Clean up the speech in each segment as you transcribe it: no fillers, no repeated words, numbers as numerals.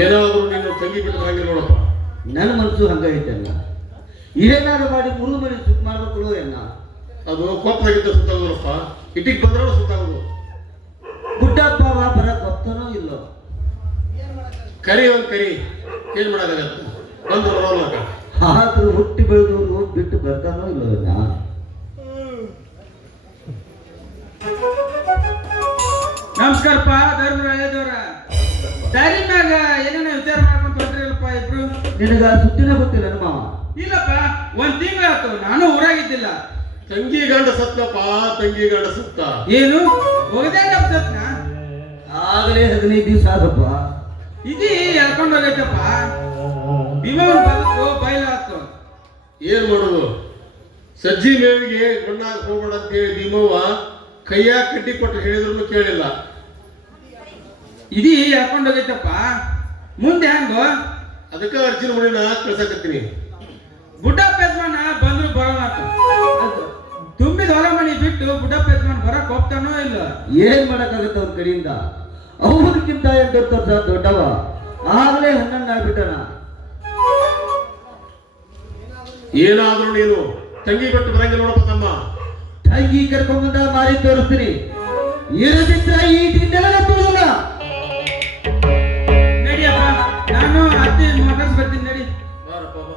ಏನಾದರೂ ನೀನು ತಂಗಿ ಬಿಟ್ಟು ಬರಂಗಿಲ್ಲ ನೋಡಪ್ಪ. ನನ್ನ ಮನಸ್ಸು ಹಂಗೈತಲ್ಲ, ಏನಾದ್ರು ಮಾಡಿ ಮುರಿದು ಮನೆ ಸುತ್ತ ಮಾಡ್ಬೇಕು ಏನ. ಅದು ಕೊಪ್ಪದಾಗಿದ್ದ ಸುತ್ತಾಗೋದಪ್ಪ, ಇಟ್ಟಿಗೆ ಬಂದ್ರೆ ಸುತ್ತಾಗೋದು. ಗುಡ್ಡಪ್ಪ ಬರಕ್ ಹೋಗ್ತಾನೋ ಇಲ್ಲೋ. ಕರಿ ಒಂದು ಕರಿ ಏನ್ ಮಾಡೋದಾಗತ್ತ, ಬಂದ್ರು ಬರೋಲ್ಲ. ಆದ್ರೂ ಹುಟ್ಟಿ ಬೆಳೆದವರು ಬಿಟ್ಟು ಬರ್ತಾನೋ ಇಲ್ಲೋ ಏನ. ನಮಸ್ಕಾರಪ್ಪ ಧರ್ಮರಾಜದವ್ರ. ದಾರಿ ಮ್ಯಾಗ ಏನೇನ ವಿಚಾರ ಮಾಡ್ಕೊಂಡ್ ಬರ್ತೀರಲ್ಲಪ್ಪ ಇಬ್ರು. ನಿನಗ ಸುದ್ದಿನ ಗೊತ್ತಿಲ್ಲ ನಮ್ಮ ಮಾವ? ಇಲ್ಲಪ್ಪ, ಒಂದ್ ತಿಂಗಳಾಯ್ತು ನಾನು ಊರಾಗಿದ್ದಿಲ್ಲ. ತಂಗಿ ಗಂಡ ಸತ್ತಪ್ಪ, ತಂಗಿ ಗಂಡ ಸತ್ತ. ಏನು ಹೋಗದೆ ಸತ್ನ? ಆಗಲೇ 15 ದಿವಸ ಆದಪ್ಪ. ಇದೀ ಎಳ್ಕೊಂಡು ಹೋಗೈತಪ್ಪ. ಭೀಮವನ್ ಬದುಕು ಬಯಲಾತು. ಏನ್ ಮಾಡೋದು, ಸಜ್ಜಿ ಮೇವಿಗೆ ಬಣ್ಣ ಹೋಗ್ಬೇಡ ಅಂತ ಹೇಳಿ ಭೀಮವ್ವ ಕೈಯಾಗ ಕಟ್ಟಿ ಕೊಟ್ಟು ಹೇಳಿದ್ರು ಕೇಳಿಲ್ಲ. ಇದೀ ಎಳ್ಕೊಂಡು ಹೋಗೈತಪ್ಪ, ಮುಂದೆ ಹೆಂಗೋ? ಅದಕ್ಕೆ ಅರ್ಜಿನ ಮಣಿನ ಕಳ್ಸಕತ್ತೀನಿ. ಬುಡ್ಡಪ್ಪ ಯಜಮಾನ ಬಂದ್ರು ಬರೋಣ. ತುಂಬಿದ ಹೊಲ ಮನಿ ಬಿಟ್ಟು ಬುಡ್ಡಪ್ಪ ಯಜಮಾನ್ ಬರಕ್ ಹೋಗ್ತಾನೋ ಇಲ್ಲ. ಏನ್ ಮಾಡಕ್ಕಾಗತ್ತ ಅವ್ರ ಕಡೆಯಿಂದ? ಅವ್ರಿಗಿಂತ 8 ವರ್ಷ ದೊಡ್ಡವ, ಆಗಲೇ 11 ಆಗ್ಬಿಟ್ಟನ. ಏನಾದ್ರೂ ನೀನು ತಂಗಿ ಬಿಟ್ಟು ಬರಂಗಿಲ್ಲ ನೋಡಪ್ಪ ತಮ್ಮ. ತಂಗಿ ಕರ್ಕೊಂಡ್ಬಂದ ಮಾರಿ ತೋರಿಸ್ತೀನಿ, ಇರದಿದ್ರ ಈ ತಿಂಡೆಲ್ಲ ತೋರಲ್ಲ. ನಡಿಯಪ್ಪ, ನಾನು ಅತ್ತೆ ಮೋಟರ್ಸ್ ಬರ್ತೀನಿ. ನಡಿ ಬಾರಪ್ಪ ಬಾ.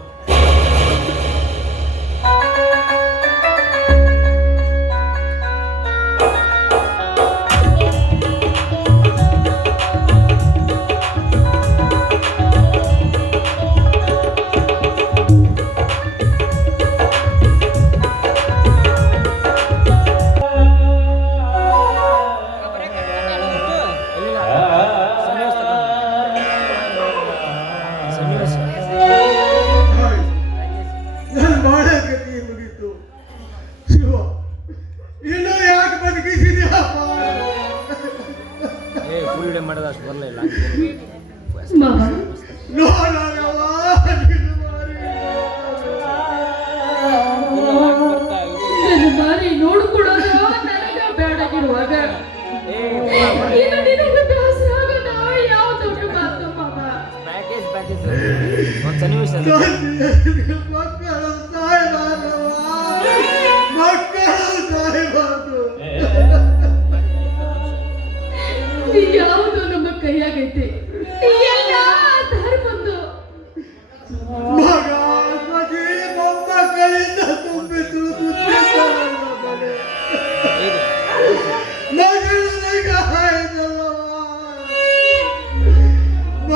ಯಾವುದು ನಮ್ಮ ಕೈಯಾಗೈತೆ, ಎಲ್ಲ ಧರ್ಮಂದು. ಮಗ ಮಗಿ ಮೊಮ್ಮಕ್ಕಳಿಂದ ತುಂಬಿತು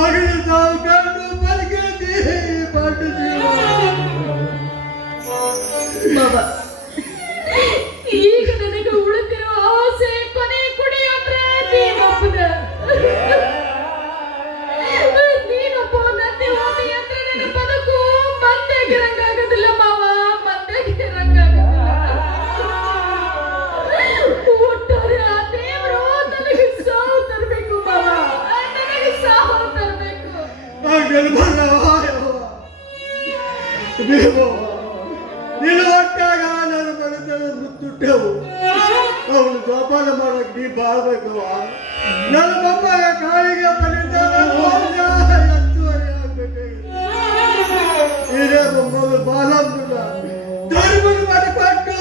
ಮಗಳು ತಾವು ಕಂಡು ಬದುಕಿ ಬಾಬಾ, ಈಗ ನನಗೆ ಉಳಿದಿರುವ ಆಸೆ ಕೊನೆ ಕುಡಿ ಅಂದ್ರೆ ನೀನೊಬ್ಬ ನನ್ನಿ ಹೋಗಿ ಅಂದ್ರೆ ನನ್ನ ಬದುಕು ಮತ್ತೆ ಗಿರಂಗಾಗೋದಿಲ್ಲ ಮಾವ, ಮತ್ತೆ ಗಿರಂಗಾಗೋದಿಲ್ಲ. ಒಟ್ಟಾರೆ ಆ ದೇವರು ನನಗೆ ಸಾವು ತರಬೇಕು ಮಾವ, ನನಗೆ ಸಾವು ತರಬೇಕು. ನೀನು ಒಟ್ಟಾಗ ನನ್ನ ಮನಸ್ಸನ್ನು ಮುತ್ತುಟ್ಟೆವು. ಅವನು ಜೋಪಾನ ಮಾಡಕ್ ನೀ ಬಾಳ್ಬೇಕವ. ನನ್ನ ಮೊಮ್ಮಗ ಕಾಳಿಗೆ ಬಂದಿದ್ದ ಹೆಚ್ಚುವರಿ ಆಗ್ಬೇಕಾಗಿತ್ತು. ಇದೇ ಮೊಮ್ಮಗಳು ಬಾಲಮ್ಮನ ಧರ್ಮದ ಮನೆ ಕೊಟ್ಟು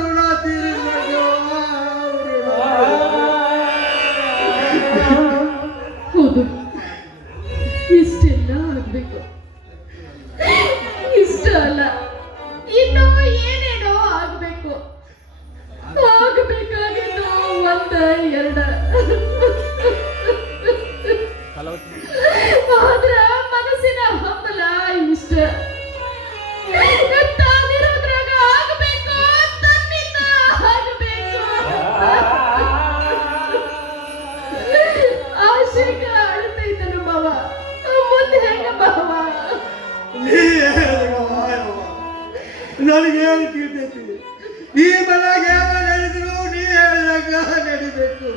ಋಣ ತೀರಿಸಬೇಕು. ಹೌದು, ಇಷ್ಟೆಲ್ಲ ಆಗ್ಬೇಕು. ಇಷ್ಟ ಅಲ್ಲ, ಇನ್ನೂ ಏನೇನೋ ಆಗ್ಬೇಕು. ಆಗಬೇಕಾಗಿದ್ದು 1 2. ಆದ್ರ ಮನಸ್ಸಿನ ಹಂಬಲ ಇಷ್ಟ. ತಾನಿರೋದ್ರಾಗ ಆಗ್ಬೇಕು, ತನ್ನಿಂದ ಆಗ್ಬೇಕು. ಆಶೆಗ ಅಳ್ತೈತನು ಮಾವ, ಮುಂದೆ ಹೆಂಗ ಮಾವ? ನನಗೇನು ತಿಳಿತೈತಿ, ಈ ಮನೆಗೆ ಯಾವ ನಡೆದ್ರು ನೀ ಹೇಳಿದಾಗ ನಡಿಬೇಕು.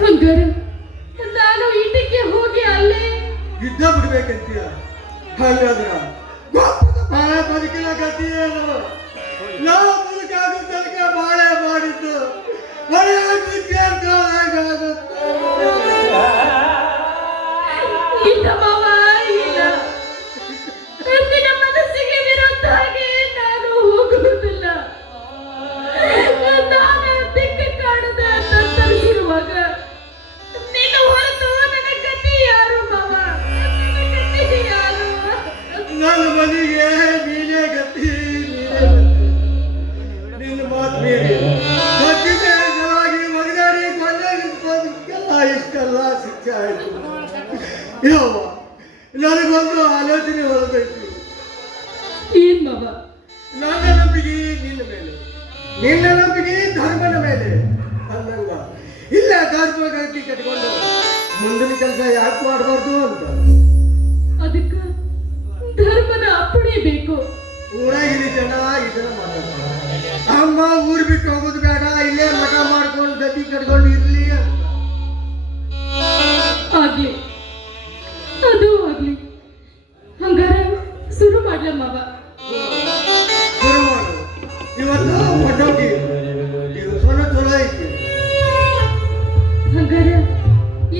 ಹಂಗಾರೆ ಮೀರಿ ಸತ್ಯತೆ ಸಲುವಾಗಿ ಮಗನಾಡಿ ಕೊಂಡೋಗಿದ್ದಕ್ಕೆಲ್ಲ ಇಷ್ಟೆಲ್ಲ ಶಿಕ್ಷೆ ಆಯಿತು. ಯವ್ವ, ನನಗೊಂದು ಆಲೋಚನೆ ಹೊರಬೇಕು. ಏನ್ ಮಾವ? ನನ್ನ ನಂಬಿಕೆ ನಿನ್ನ ಮೇಲೆ, ನಿನ್ನ ನಂಬಿಕೆ ಧರ್ಮನ ಮೇಲೆ ಅಂದಂಗ ಇಲ್ಲ ಧರ್ಮ ಗತಿ ಕಟ್ಕೊಂಡು ಮುಂದಿನ ಕೆಲಸ ಯಾಕೆ ಮಾಡಬಾರ್ದು ಅಂತ ಅದಕ್ಕ ಧರ್ಮನ ಅಪ್ಪಣೆ ಬೇಕು. ಊರಾಗಿನ ಜನ ಇದನ್ನ ಮಾತಾಡ್ತಾರೆ. ಅಮ್ಮ ಊರ್ ಬಿಟ್ಟು ಹೋಗೋದು ಬೇಡ, ಇಲ್ಲೇ ಮಠ ಮಾಡ್ಕೊಂಡು ಗತಿ ಕಟ್ಕೊಂಡು ಇರ್ಲಿ ಅಂತ. ಆಗ್ಲಿ, ಅದು ಆಗ್ಲಿ. ಹಂಗಾರ ಶುರು ಮಾಡ್ಲ ಮಾವ. ಶುರು ಮಾಡು. ಇವತ್ತು ಪಟೋಟಿ ದಿವಸನ ಚಲೋ ಐತಿ. ಹಂಗಾರ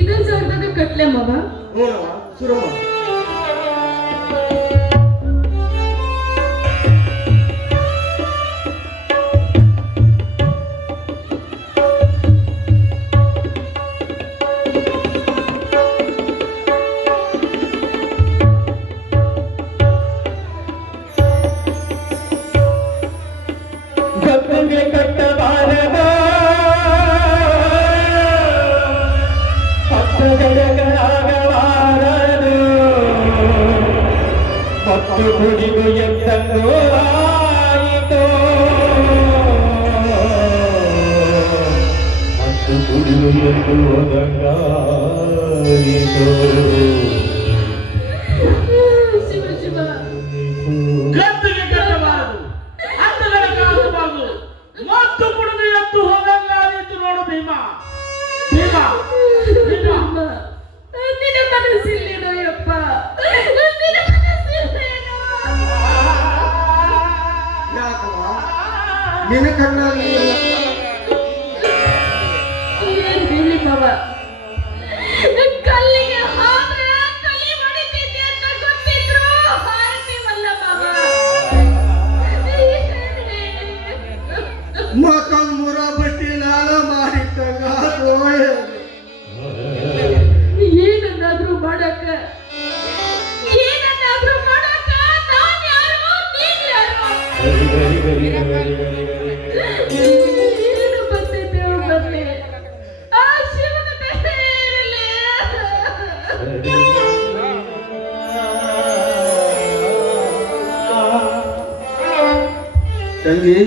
ಇದನ್ ಜಾಗದಾಗ ಕಟ್ಲೆ ಮಾವ. ನೋಡವ, ಶುರು ಮಾಡು. ಹುಡುಗು ಎಂತಂಗೋ ಆಯಿತೋ ಮತ್ತು ಹುಡುಗು ಎಂದು ಹೋದಂಗಾಯಿತೋ. ಶಿವ ಶಿವ. ಗದ್ದಿಗೆ ಕಟ್ಟಬಾರದು, ಹತ್ತಗರ ಕಾಸಬಾರದು, ಮತ್ತು ಕುಡಿದು ಎದ್ದು ಹೋದಂಗಾಯಿತು ನೋಡು ಭೀಮ. ಭೀಮ ಅಮ್ಮ, ನಿನ್ನ ಮನಸ್ಸಿಲ್ಲೇನೋ ಯಪ್ಪ, ನಿನ್ನ ಮನಸ್ಸಿಲ್ಲೇನೋ. ಯಾಕವ್ವ, ನಿನ್ನ ಕಣ್ಣಲ್ಲಿ ಏನ್ ಹೇಳಿ ಮಾವ? ಕಲ್ಲಿಗೆ ಹಾದ್ರೆ ಕಲಿ ಹೊಡಿತಿದ್ದೆ ಅಂತ ಗೊತ್ತಿದ್ರು ಹಾರ್ತೀವಲ್ಲ ಮಾವ. ಮತ್ತೊಂದು ಮುರ ಬಟ್ಟಿ ನಾಳ ಮಾಡಿಟ್ಟಂಗ ಏನನ್ನಾದ್ರೂ ಮಾಡಕ್ಕ, ಏನನ್ನಾದ್ರೂ ಮಾಡಕ್ಕ ನಾನ್ ಯಾರು, ನೀನ್ ಯಾರು? ಏನು ಬಂದಿದ್ದೇವು ಬಂದೆ, ಆ ಶಿವನ ದಯೆ ಇರಲಿ. ತಂಗಿ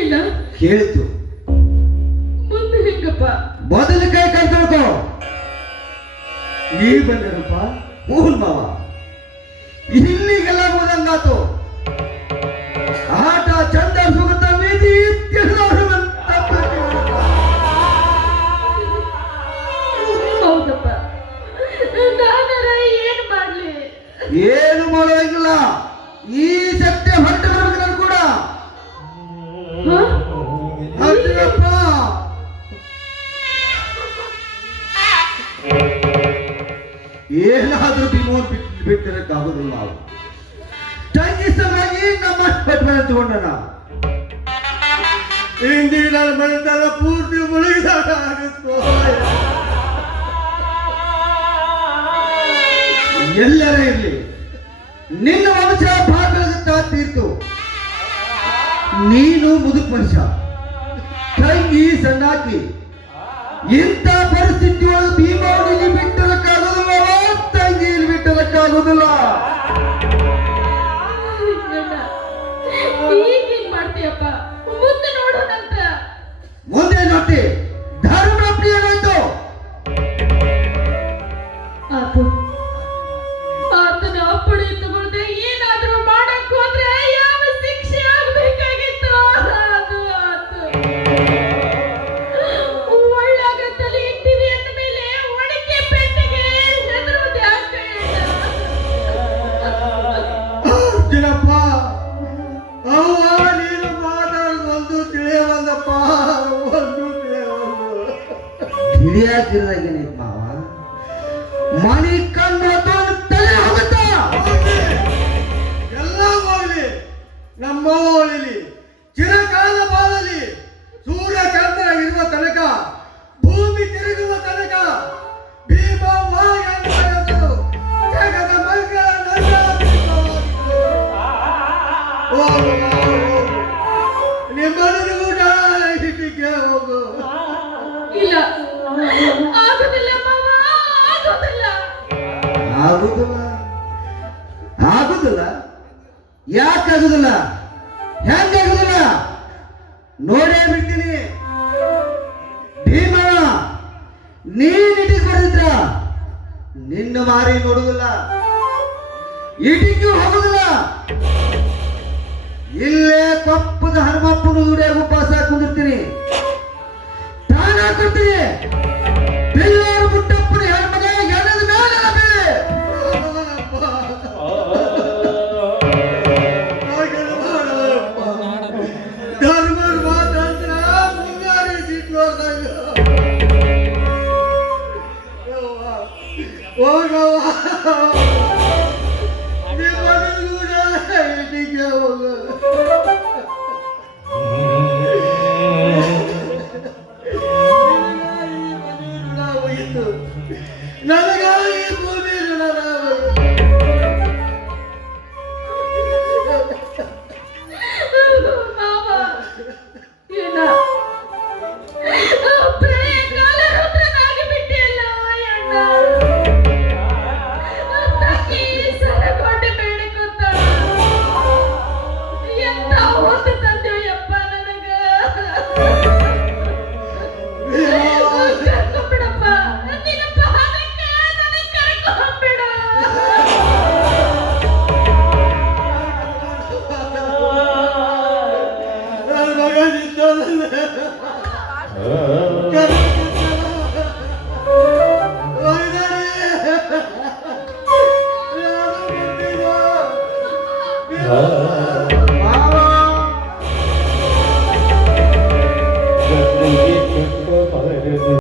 ಇಲ್ಲ ಕೇಳಿತು, ಮುಂದೆ ಹೆಂಗಪ್ಪ? ಬದಲಿಕಾಯಿ ಕೈ ತೊಳ್ಕೊ. ನೀ ಬಂದರಪ್ಪ. ಮೋಹನ್ ಮಾವ, ಇಲ್ಲಿಗೆಲ್ಲ ಹೋದಂಗಾತು. ಆಟ ಚಂದ ಸುಗತ ಮೀದಿ ಹೌದಪ್ಪ, ನಾನರ ಏನ್ ಮಾಡ್ಲಿ? ಏನು ಮಾಡೋಂಗಿಲ್ಲ. ಈ ಸತ್ಯ ಹೊರಟು ಬರ್ಬೇಕು ನಾನು ಕೂಡ. ಹ? ಅರ್ಜುನಪ್ಪ, ಏನಾದ್ರೂ ಭೀಮೋನ್ ಬಿಟ್ಟಿರಕ್ಕಾಗೋದಿಲ್ಲ. ನಾವು ತಂಗಿ ಸಲುವಾಗಿ ನಮ್ಮ ಪಟ್ಮನೆ ತಗೊಂಡನ. ಇಂದಿಗೆ ನನ್ನ ಮನೆತನ ಪೂರ್ತಿ ಮುಳುಗಿದಾಗ ಆಗುತ್ತೋ. ಎಲ್ಲರ ಇರಲಿ, ನಿನ್ನ ವಂಶ ಭಾಗವತ ತೀರ್ತು. ನೀನು ಮುದುಕ್ ಮನುಷ್ಯ, ತಂಗಿ ಸಣ್ಣಾಕಿ. ಇಂಥ ಪರಿಸ್ಥಿತಿ ಒಳಗೆ ಭೀಮಾವಳಿಗೆ ಬಿಟ್ಟರಕ್ಕಾಗೋದಿಲ್ಲ, ತಂಗಿಯಲ್ಲಿ ಬಿಟ್ಟರಕ್ಕಾಗೋದಿಲ್ಲ. ಈಗೇನ್ ಮಾಡ್ತೀಯಪ್ಪ? ಮುಂದೆ ನೋಡೋಣಂತ. ಮುಂದೆ ನೋಡಿ ಧರ್ಮ ಪ್ರಿಯರಾಯ್ತು. ಆತು, ಆತನ ಅಪ್ಪಣೆ ತಗೊಳ್ದೆ ಏನಾದ್ರೂ ಮಾಡಕ್ ಹೋದ್ರೆ ಯಾವ ಶಿಕ್ಷೆ ಆಗ್ಬೇಕಾಗಿತ್ತು ಅದು ಆತು. ಒಳ್ಳಾಗ ತಲೆ ಇಟ್ಟಿವಿ ಅಂದ ಮೇಲೆ ಒಣಕೆ ಪೆಟ್ಟಿಗೆ ಹೆದರುವುದು ಯಾಕೆ? ಅರ್ಜುನಪ್ಪ, ಅವ್ವ ನೀನು ಮಾತಾಡೋದು ಒಂದು ತಿಳಿಯವಲ್ಲಪ್ಪ, ಒಂದು ತಿಳಿಯವಲ್ಲ. ಹಿಡಿಯಾಕಿರೋದಾಗೇನೈತ್ ಮಾವ, ಮನಿ ಕಣ್ಣು ತಲೆ ಹೋಗುತ್ತ. ಎಲ್ಲ ಹೋಗ್ಲಿ, ನಮ್ಮ ಒಳಿಲಿ ಚಿರಕಾಲ ಬಾಳಲಿ. ಸೂರ್ಯ ಚಂದ್ರ ಇರುವ ತನಕ, ಭೂಮಿ ತಿರುಗುವ ತನಕ ಭೀಮವ್ವ ಎಂಬುದು ಜಗದ ಮಂಗಳ ನಂದಾದೀಪವಾಗಿತ್ತು. ಹೋಗು, ಹೋಗು. ನಿಮ್ಮ ಇದಕ್ಕೆ ಹೋಗು. ಇಲ್ಲ ಆಗುದಿಲ್ಲ ಮಾವ, ಆಗುದಿಲ್ಲ. ಆಗುದಿಲ್ಲ ಆಗುದಿಲ್ಲ ಯಾಕಾಗುದಿಲ್ಲ? ಹೆಂಗಾಗುದಿಲ್ಲ? ನೋಡೇ ಬಿಡ್ತೀನಿ. ಭೀಮ ನೀನ್ ಇಟಿಗೆ ಬರೆದಿದ್ರ ನಿನ್ನ ಮಾರಿ ನೋಡುದಿಲ್ಲ, ಇಟಿಗೂ ಹೋಗುದಿಲ್ಲ. ಇಲ್ಲೇ ಕಪ್ಪದ ಹನುಮಪ್ಪನ ಗುಡಿಯಾಗ ಉಪವಾಸ ಕುಂದಿರ್ತೀನಿ, ತಾನ ಹಾಕೊಡ್ತೀನಿ. ಬೆಳ್ಳೂರು ಮುಟ್ಟಪ್ಪನ ಹೆಣ್ಮಗ ಎಣ್ಣದ ಮೇಲೆ ಬೀಳಿ. ಧರ್ಮದ ಮಾತಾಡ್ರ ಮುಂಗಾರಿ ಸಿಕ್ಕುವಾಗ ಹೋಗವ್ವ, ನಿಮ್ಮನೆ ಕೂಡ ಇದಕ್ಕೆ ಹೋಗು. ನನಗಾಗಿ ಭೂಮಿ ಮಾವ ಏನ ಪ್ರಿಯಂಗಾಲ ರುದ್ರನಾಗಿ ಬಿಟ್ಟಿಯಲ್ಲ ಅಣ್ಣ. ತಂಗಿ ಸರಗೊಂಡು ಬೇಡಿಕೊತ ಎಂತ ಹೊತ್ತು ತಂದೆಯಪ್ಪ ನನಗ. ಕರ್ಕೊಂಡ್ಬಿಡಪ್ಪ, ನಿನ್ನ ಪಾದಕ್ಕೆ ನನಗೆ ಕರ್ಕೊಂಡ್ಬಿಡ. ನನ್ನ ಮಗ ನಿಂತಲ್ಲ. ಆ